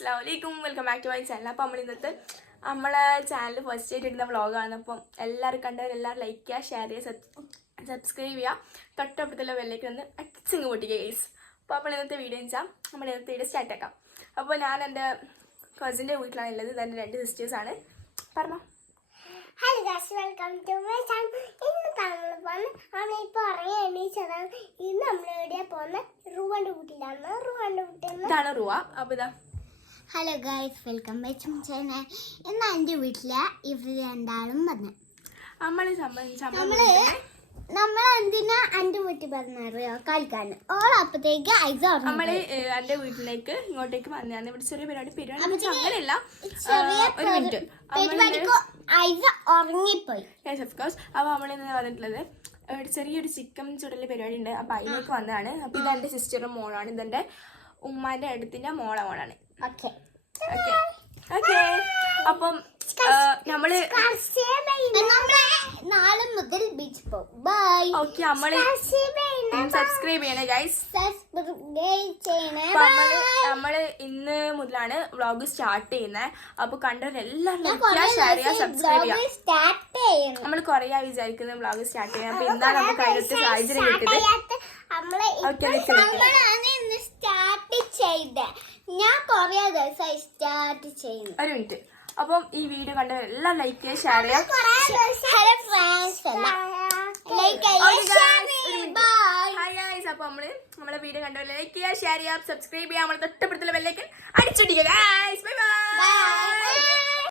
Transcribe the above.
അസ്സലാമലൈക്കും welcome back to my channel. അപ്പോൾ നമ്മൾ ഇന്നത്തെ നമ്മളെ ചാനൽ ഫസ്റ്റ് ആയിട്ട് ഇടുന്ന വ്ളോഗാണ്. അപ്പം എല്ലാവരും കണ്ടവരെല്ലാവരും ലൈക്ക് ചെയ്യുക, ഷെയർ ചെയ്യുക, സബ്സ്ക്രൈബ് ചെയ്യുക, തൊട്ടപ്പുറത്തുള്ള ബെല്ലേക്ക് ഒന്ന് അടിച്ചിങ്ങ് പൊട്ടിക്കുക ഗൈസ്. അപ്പോൾ നമ്മൾ ഇന്നത്തെ വീഡിയോ വെച്ചാൽ നമ്മൾ ഇന്നത്തെ വീഡിയോ സ്റ്റാർട്ട് ആക്കാം. അപ്പോൾ ഞാൻ എൻ്റെ കസിൻ്റെ വീട്ടിലാണ് ഉള്ളത്. ഇതെൻ്റെ 2 സിസ്റ്റേഴ്സാണ്. പറഞ്ഞോ. Hello guys, welcome to my channel. ഇന്ന് നമ്മളിപ്പോൾ എണീച്ചതാണ്. ഇന്ന് നമ്മൾ എവിടെയാ പോകുന്നത്? റുവാൻ്റെ വീട്ടിലാണ്. ഇതാണ് റുവ. അപ്പോൾ ഇതാ hello guys, welcome by to my channel. ഇന്ന് എൻ്റെ വീട്ടിലെ ഇവർ രണ്ടാളും വന്നു. നമ്മളെന്തിനാ എൻ്റെ വീട്ടിൽ പറഞ്ഞറിയോ? കളിക്കാൻ. ഓളപ്പത്തേക്ക് നമ്മള് എന്റെ വീട്ടിലേക്ക് ഇങ്ങോട്ടേക്ക് വന്നതാണ്. ഇവിടെ ചെറിയ പരിപാടി അങ്ങനെയല്ല, ഒരു മിനിറ്റ് ഉറങ്ങിപ്പോയി. അപ്പൊ നമ്മളിന്ന് വന്നിട്ടുള്ളത് ചെറിയൊരു ചിക്കൻ ചുടല് പരിപാടി ഉണ്ട്. അപ്പൊ അതിലേക്ക് വന്നതാണ്. അപ്പൊ ഇതെന്റെ സിസ്റ്ററും മോളാണ്. ഇതെന്റെ ഉമ്മാന്റെ അടുത്തിന്റെ മോളാണ്. ഓക്കെ അപ്പം നമ്മള് നാളെ മുതൽ ബീച്ച് പോകും. ബൈ. ഓക്കെ, നമ്മള് സബ്സ്ക്രൈബ് ചെയ്യണേ ഗൈസ്. നമ്മള് ഇന്ന് മുതലാണ് വ്ളോഗ് സ്റ്റാർട്ട് ചെയ്യുന്നത്. അപ്പൊ കണ്ടവരെല്ലാം സബ്സ്ക്രൈബ് ചെയ്യാം. നമ്മള് കൊറേ വിചാരിക്കുന്ന വ്ളോഗ് സ്റ്റാർട്ട് ചെയ്യാം. അപ്പൊ ഇന്നാണ് നമുക്ക് അതിനകത്ത് സാഹചര്യം കിട്ടിയത്. ഞാൻ കൊറേ ദിവസമായി സ്റ്റാർട്ട് ചെയ്യുന്നു. ഒരു മിനിറ്റ്. അപ്പം ഈ വീഡിയോ കണ്ടവരെല്ലാം ലൈക്ക് ചെയ്യുക, ഷെയർ ചെയ്യാം. അപ്പൊ നമ്മളെ വീഡിയോ കണ്ടവരെ ലൈക്ക് ചെയ്യുക, ഷെയർ ചെയ്യാം, സബ്സ്ക്രൈബ് ചെയ്യാം. നമ്മളെ തൊട്ടപ്പുറത്തുള്ള ബെല്ലൈക്കൺ അടിച്ചിടിക്കുക. Bye by.